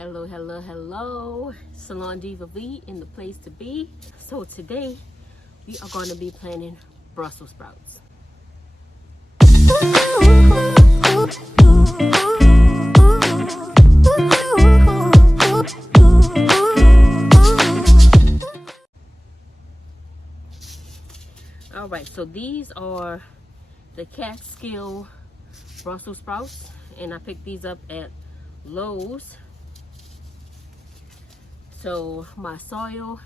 Hello, hello, hello. Salon Diva V in the place to be. So today we are going to be planting Brussels sprouts. All right, so these are the Catskill Brussels sprouts, and I picked these up at Lowe's. So my soil,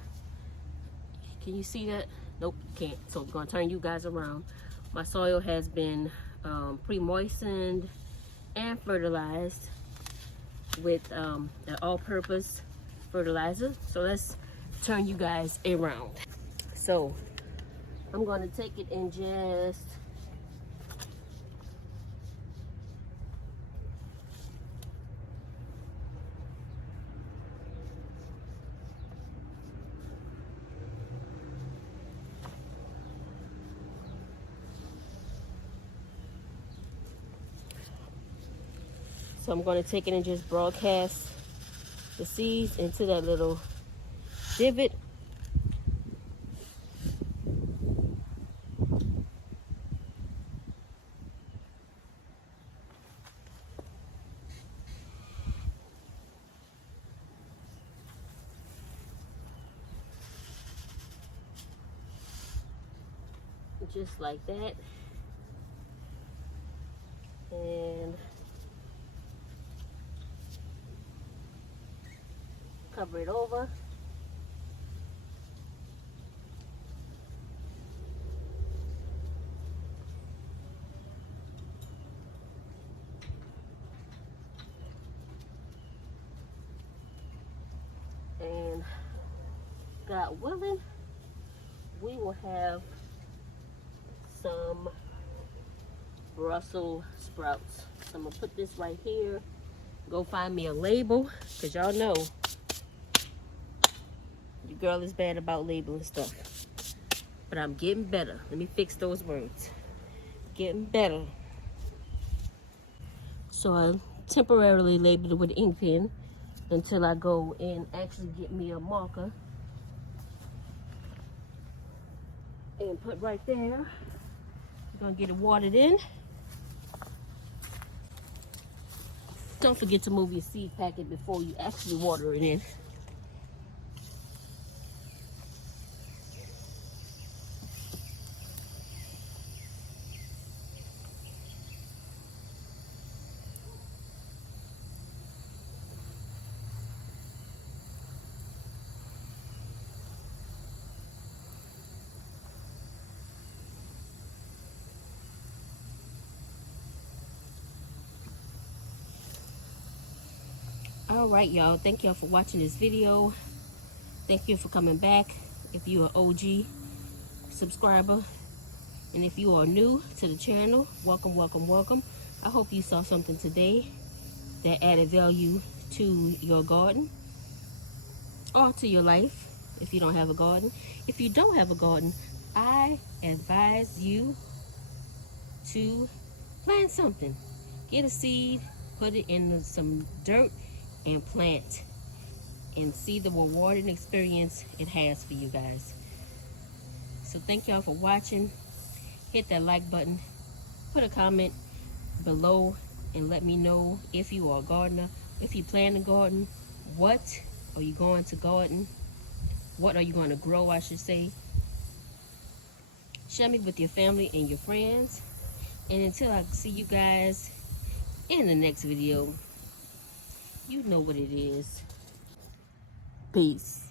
can you see that? Nope, can't. So I'm gonna turn you guys around. My soil has been pre-moistened and fertilized with an all-purpose fertilizer. So let's turn you guys around. So I'm gonna take it and just broadcast the seeds into that little divot. Just like that. And cover it over. And God willing, we will have some Brussels sprouts. So I'm gonna put this right here. Go find me a label, because y'all know your girl is bad about labeling stuff. But I'm getting better. Let me fix those words. Getting better. So I temporarily labeled it with an ink pen until I go and actually get me a marker and put right there. I'm gonna get it watered in. Don't forget to move your seed packet before you actually water it in. All right, y'all, thank y'all for watching this video. Thank you for coming back. If you're an OG subscriber, and if you are new to the channel, welcome, welcome, welcome. I hope you saw something today that added value to your garden or to your life if you don't have a garden. If you don't have a garden, I advise you to plant something. Get a seed, put it in some dirt, and plant, and see the rewarding experience it has for you guys. So thank y'all for watching. Hit that like button, put a comment below, and let me know if you are a gardener, if you plan to garden, what are you going to garden, what are you going to grow, I should say. Share me with your family and your friends, and until I see you guys in the next video, you know what it is. Peace.